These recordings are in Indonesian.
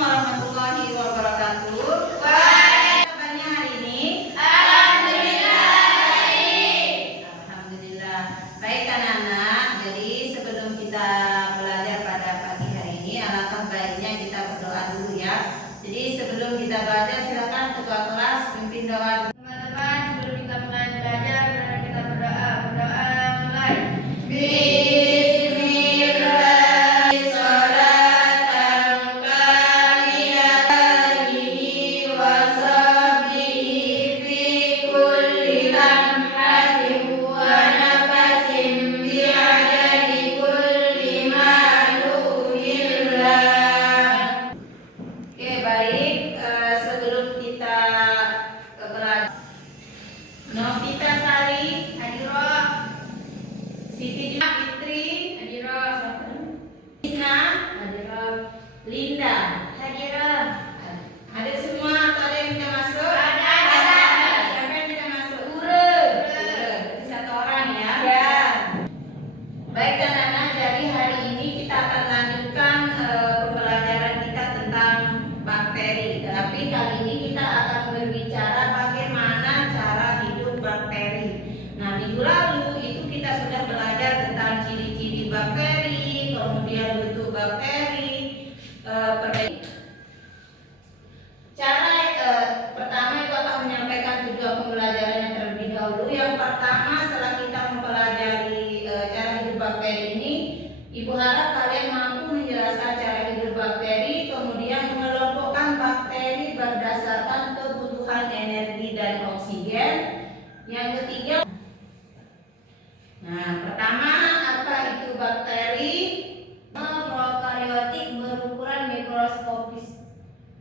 warahmatullahi wabarakatuh. Baik, kabarnya hari ini? Alhamdulillah baik. Alhamdulillah. Baik anak-anak, jadi sebelum kita belajar pada pagi hari ini, alangkah baiknya kita berdoa dulu ya. Jadi sebelum kita belajar, silakan ketua kelas pimpin doa. Teman-teman, sebelum kita mulai belajar, mari kita berdoa. Berdoa mulai. Novita Sari, Hadiroh. Siti Fitri, Hadiroh. Ina, Hadiroh. Linda. Hadiroh. Ada semua atau ada yang tidak masuk? Ada. Siapa yang tidak masuk? Urut. Berarti satu orang ya. Ya. Baik anak-anak, jadi hari ini kita akan lanjutkan pembelajaran kita tentang bakteri. Tapi kali ini kita akan berbicara bagaimana cara hidup bakteri. Nah, minggu lalu itu kita sudah belajar tentang ciri-ciri bakteri, kemudian bentuk bakteri, cara pertama itu akan menyampaikan tujuan pembelajarannya terlebih dahulu. Yang pertama, setelah kita mempelajari cara hidup bakteri ini, Ibu harap kalian mampu menjelaskan cara hidup bakteri, kemudian mengelompokkan bakteri berdasarkan kebutuhan energi dan oksigen. Yang ketiga, nah pertama, apa itu bakteri? Prokaryotik berukuran mikroskopis.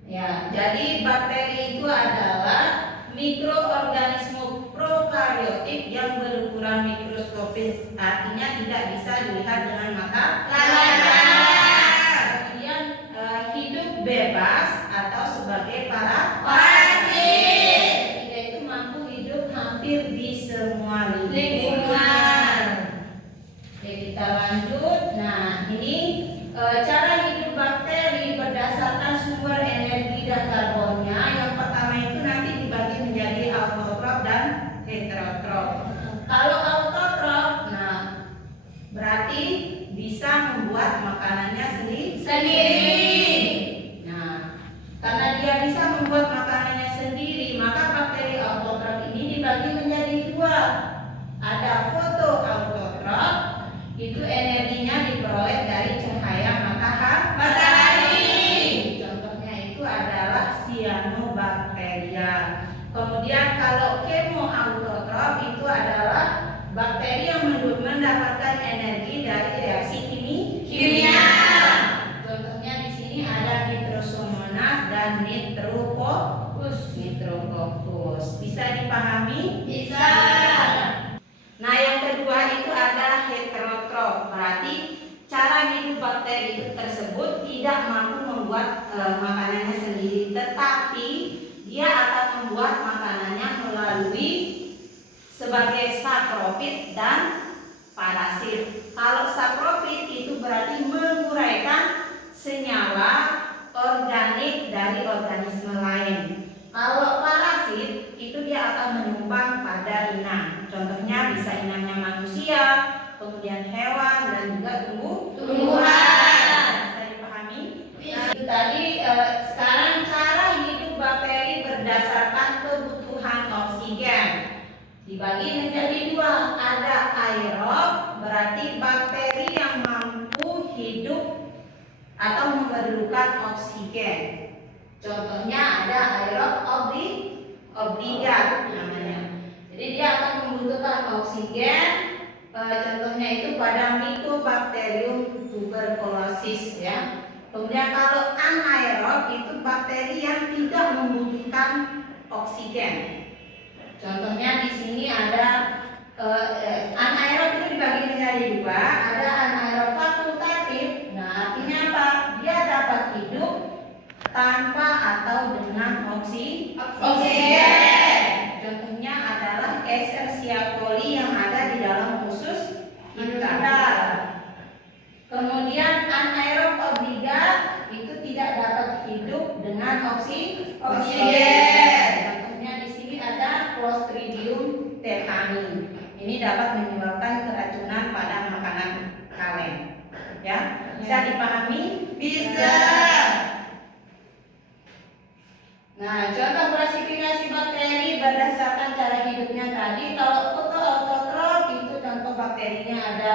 Ya, jadi bakteri itu adalah mikroorganisme prokaryotik yang berukuran mikroskopis, artinya tidak bisa dilihat dengan mata Telat. kemudian hidup bebas atau sebagai Parasit. ketiga itu mampu hidup hampir di semua Lingkungan. Oke, kita lanjut. Nah, ini cara hidup bakteri berdasarkan sumber energi dan karbonnya. Yang pertama itu nanti dibagi menjadi autotrof dan heterotrof. Kalau autotrof, nah berarti bisa membuat makanannya sendiri. Nah, karena dia bisa membuat makanannya sendiri, maka bakteri autotrof ini dibagi menjadi dua. Ada fotoautotrof, itu energinya diperoleh dari cahaya matahari. Contohnya itu adalah cyanobacteria. Kemudian kalau kemoautotrof itu adalah bakteri yang mendapatkan energi dari reaksi kimia. Contohnya di sini ada Nitrosomonas dan Nitrococcus. Bisa dipahami? Bisa. Nah, yang kedua itu adalah heterotrof. Berarti cara hidup bakteri tersebut tidak mampu membuat makanannya sendiri, tetapi dia akan membuat makanannya melalui sebagai saprofit dan parasit. Kalau saprofit itu berarti menguraikan senyawa organik dari organisme lain. Kalau parasit itu dia akan menyumbang pada inang. Contohnya bisa inangnya manusia, kemudian hewan dan juga tumbuhan. Bisa dipahami? Nah, itu tadi. Sekarang cara hidup bakteri berdasarkan kebutuhan oksigen dibagi menjadi dua. Ada aerob, berarti bakteri yang mampu hidup atau memerlukan oksigen. Contohnya ada aerob obligat namanya. Jadi dia akan membutuhkan oksigen. Contohnya itu pada Mycobacterium tuberculosis ya. Kemudian kalau anaerob itu bakteri yang tidak membutuhkan oksigen. Contohnya di sini ada anaerob itu dibagi menjadi dua. Ada anaerob fakultatif. Nah, artinya apa? Dia dapat hidup tanpa atau dengan oksigen. Contohnya adalah Escherichia coli yang ada di dalam usus kita. Kemudian anaerob obligat itu tidak dapat hidup dengan oksigen. Contohnya di sini ada Clostridium tetani. Ini dapat menyebabkan keracunan pada makanan kalian. Ya, bisa dipahami? Bisa. Nah, contoh klasifikasi bakteri berdasarkan cara hidupnya tadi. Kalau fotoautotrof itu contoh bakterinya ada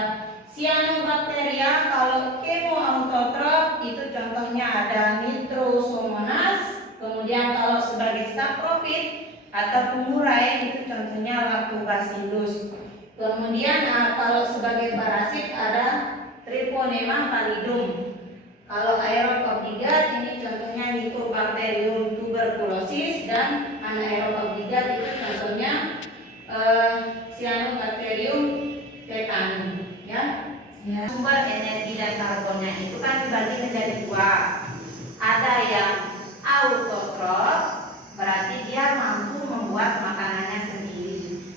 Cyanobacteria. Kalau chemoautotrof itu contohnya ada Nitrosomonas. Kemudian kalau sebagai saprofit atau pengurai itu contohnya Lactobacillus. Kemudian kalau sebagai parasit ada Treponema pallidum. Kalau aerob obligat ini contohnya Mycobacterium tuberculosis, dan anaerob obligat itu contohnya Cyanobacterium tetani. Ya. Sumber energi dan karbonnya itu kan dibagi menjadi dua. Ada yang autotrof, berarti dia mampu membuat makanannya sendiri.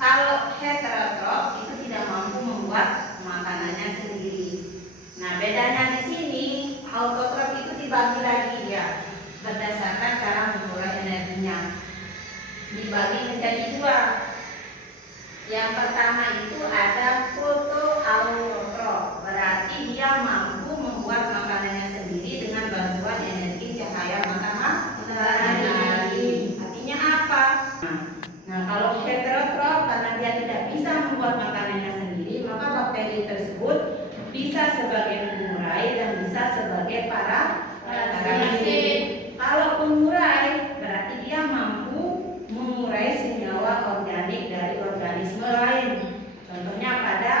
Kalau heterotrof itu tidak mampu membuat makanannya sendiri. Nah, bedanya di sini autotrof itu dibagi lagi ya berdasarkan cara memperoleh energinya. Dibagi menjadi dua. Yang pertama itu ada fotoautotrof, berarti dia mampu membuat makanannya sendiri dengan bantuan energi cahaya matahari. Artinya apa? Nah, kalau heterotrof karena dia tidak bisa membuat makanannya sendiri, maka bakteri tersebut bisa sebagai pengurai dan bisa sebagai parasit. Kalau pengurai berarti dia mampu mengurai senyawa organik dari organisme lain. Contohnya pada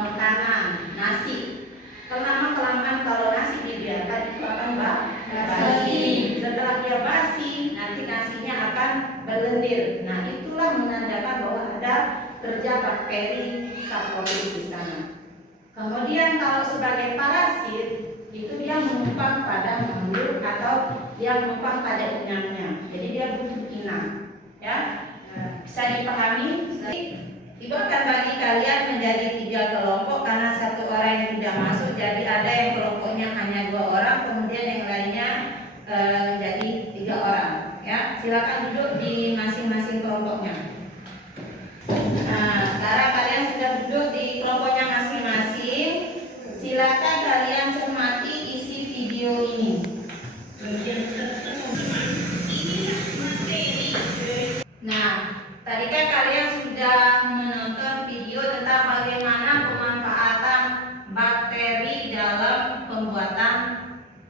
makanan nasi. Kelamaan kalau nasi dibiarkan itu akan basi. Setelah dia basi, nanti nasinya akan berlendir. Nah, itulah menandakan bahwa ada kerja bakteri saprofit di sana. Kemudian kalau sebagai parasit itu dia menumpang pada mulut atau dia menumpang pada inangnya. Jadi dia butuh inang. Ya, bisa dipahami? Ibu akan bagi kalian menjadi 3 kelompok karena satu orang yang tidak masuk. Jadi ada yang kelompoknya hanya 2 orang, kemudian yang lainnya jadi 3 orang. Ya, silakan duduk di masing-masing kelompoknya. Nah, sekarang kalian sudah duduk di kelompoknya masing-masing. Silakan kalian cermati isi video ini. Nah, tadi kan kalian sudah menonton video tentang bagaimana pemanfaatan bakteri dalam pembuatan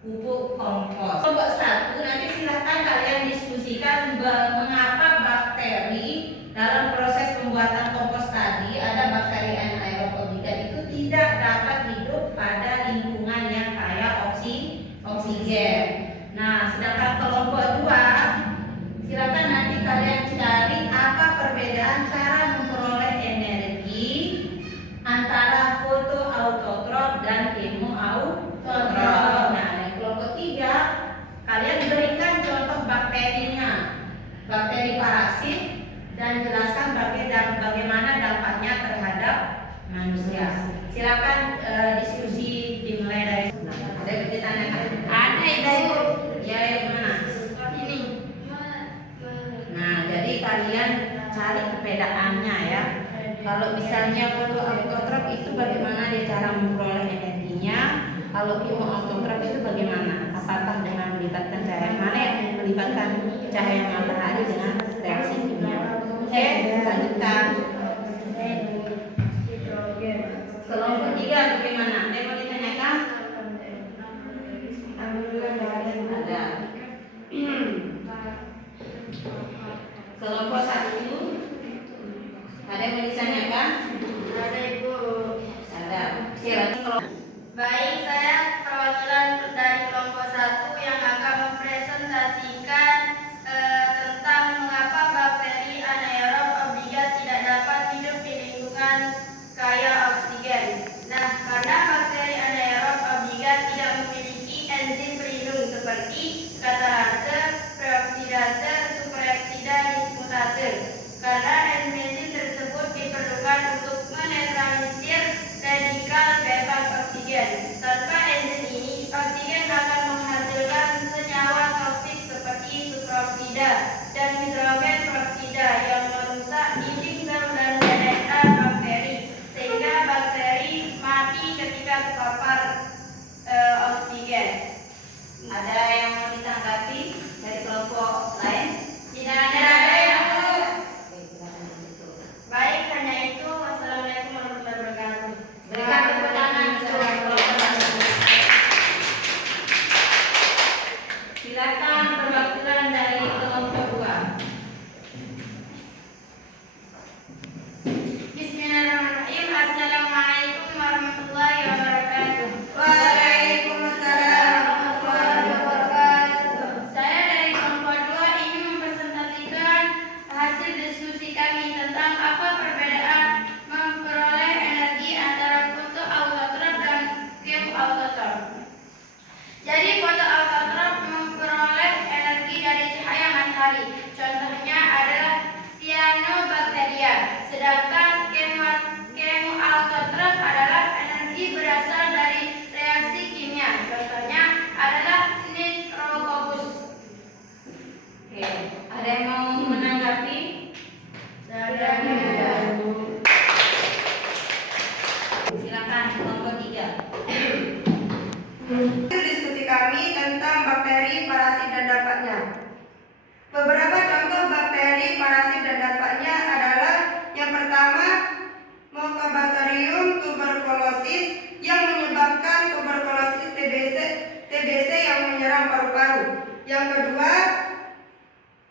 pupuk kompos. Kelompok 1 nanti silakan kalian diskusikan mengapa bakteri dalam proses pembuatan kompos tadi ada bakteri anaerob obligat itu tidak dapat hidup pada lingkungan yang kaya oksigen. Nah, sedangkan kelompok 2 silakan nanti kalian cari apa perbedaan cara memperoleh energi antara fotoautotrof dan chemoautotrof. Nah, yang kelompok 3 kalian berikan contoh bakterinya, bakteri parasit, dan jelaskan bagaimana dampaknya terhadap manusia. Silakan diskusi dimulai dari sebelah. Ada yang ditanyakan? Ada Ibu. Ya, yang mana? Ini. Nah, jadi kalian cari perbedaannya ya. Kalau misalnya fotoautotrof itu bagaimana dia cara memperoleh energinya? Kalau chemoautotrof itu bagaimana? Apakah dengan melibatkan cahaya mana yang melibatkan cahaya matahari dengan reaksi kimia? Oke, lanjutkan. Kelompok 3 bagaimana? Ada yang mau ditanyakan? Ada. Kelompok 1 ada yang mau ditanyakan? Ada Ibu. Ada. Silakan. Baik, saya perwakilan dari kelompok 1 yang akan mempresentasikan tentang mengapa bakteri anaerob obligat tidak dapat hidup di lingkungan kaya oksigen. Nah, karena bakteri anaerob obligat tidak memiliki enzim pelindung seperti katalase, preoksidase, superoksida, dismutase. Karena enzim tersebut diperlukan untuk menetralisir radikal bebas oksigen. Tanpa enzim ini, oksigen akan menghasilkan Silakan perwakilan dari kelompok 2. Bismillahirrahmanirrahim. Assalamualaikum warahmatullahi wabarakatuh. Waalaikumsalam warahmatullahi wabarakatuh. Saya dari kelompok 2 ingin mempresentasikan hasil diskusi kami tentang apa perbedaan memperoleh energi antara foto autotrop dan cam autotrop. Jadi foto autotrop memperoleh energi dari cahaya matahari. Contohnya adalah cyanobacteria. Sedangkan cam autotrop adalah energi berasal dari reaksi kimia. Contohnya adalah nitrococcus. Oke, ada yang mau menanggapi? Silakan kelompok 3. Diskusi kami tentang bakteri, parasit, dan dampaknya. Beberapa contoh bakteri, parasit, dan dampaknya adalah yang pertama, Mycobacterium tuberculosis yang menyebabkan tuberkulosis TBC yang menyerang paru-paru. Yang kedua,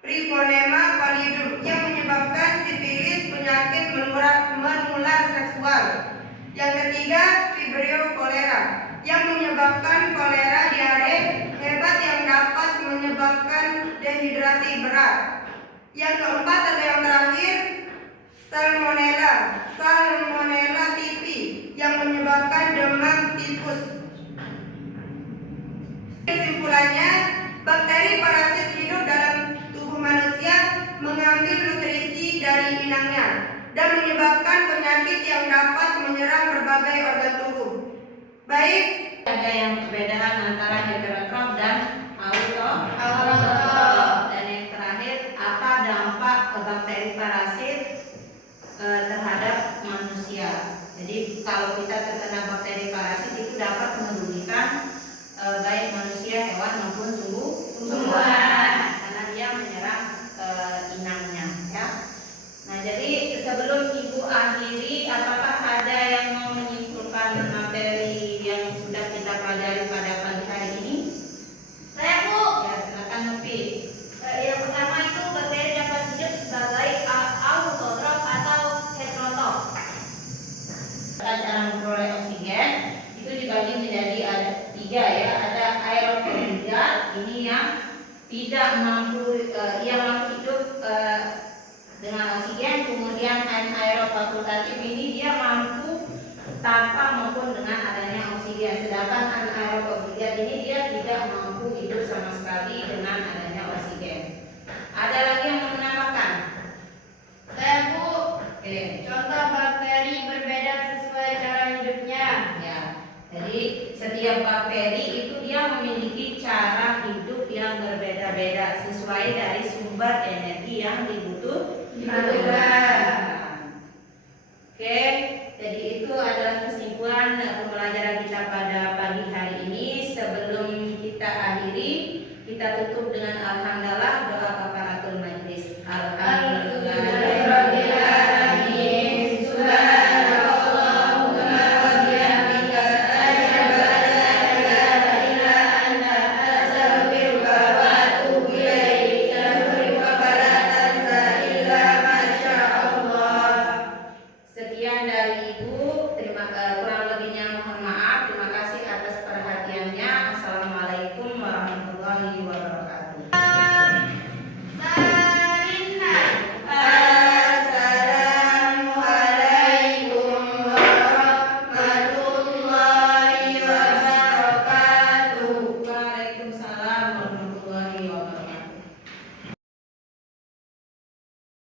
Treponema pallidum yang menyebabkan sifilis, penyakit menular seksual. Yang ketiga, Vibrio cholera yang menyebabkan kolera diare hebat yang dapat menyebabkan dehidrasi berat. Yang keempat atau yang terakhir, Salmonella typhi yang menyebabkan demam tifus. Kesimpulannya, bakteri parasit hidup dalam tubuh manusia, mengambil nutrisi dari inangnya dan menyebabkan penyakit yang dapat menyerang berbagai organ tubuh. Baik, Ada yang perbedaan antara heterotrop dan Autotrop. Dan yang terakhir, apa dampak bakteri parasit terhadap manusia? Jadi kalau kita terkena bakteri parasit itu dapat merugikan baik manusia, hewan maupun tumbuhan karena dia menyerang inangnya, ya. Nah, jadi sebelum Ibu akhiri, apakah ada yang mau menyimpulkan materi yang sudah kita pelajari pada pagi hari ini? Saya, Bu. Ya, silakan Novi. Yang pertama itu bakteri dapat hidup sebagai autotrop atau heterotop. Cara memperoleh oksigen itu dibagi menjadi ada 3, ya. Ada aerob obligat, ini yang tidak mampu, yang mampu hidup dengan oksigen. Kemudian anaerob fakultatif ini dia mampu tanpa maupun dengan adanya oksigen. Sedangkan anaerob obligat ini dia tidak mampu hidup sama sekali dengan adanya oksigen. Ada lagi yang mau menambahkan? Saya, Bu. Oke. Contoh bakteri berbeda sesuai cara hidupnya. Ya, jadi setiap bakteri itu dia memiliki cara hidup yang berbeda-beda sesuai dari sumber energi yang dibutuhkan. Oke, jadi itu adalah kesimpulan pembelajaran kita pada pagi hari ini. Sebelum kita akhiri, kita tutup dengan alhamdulillah.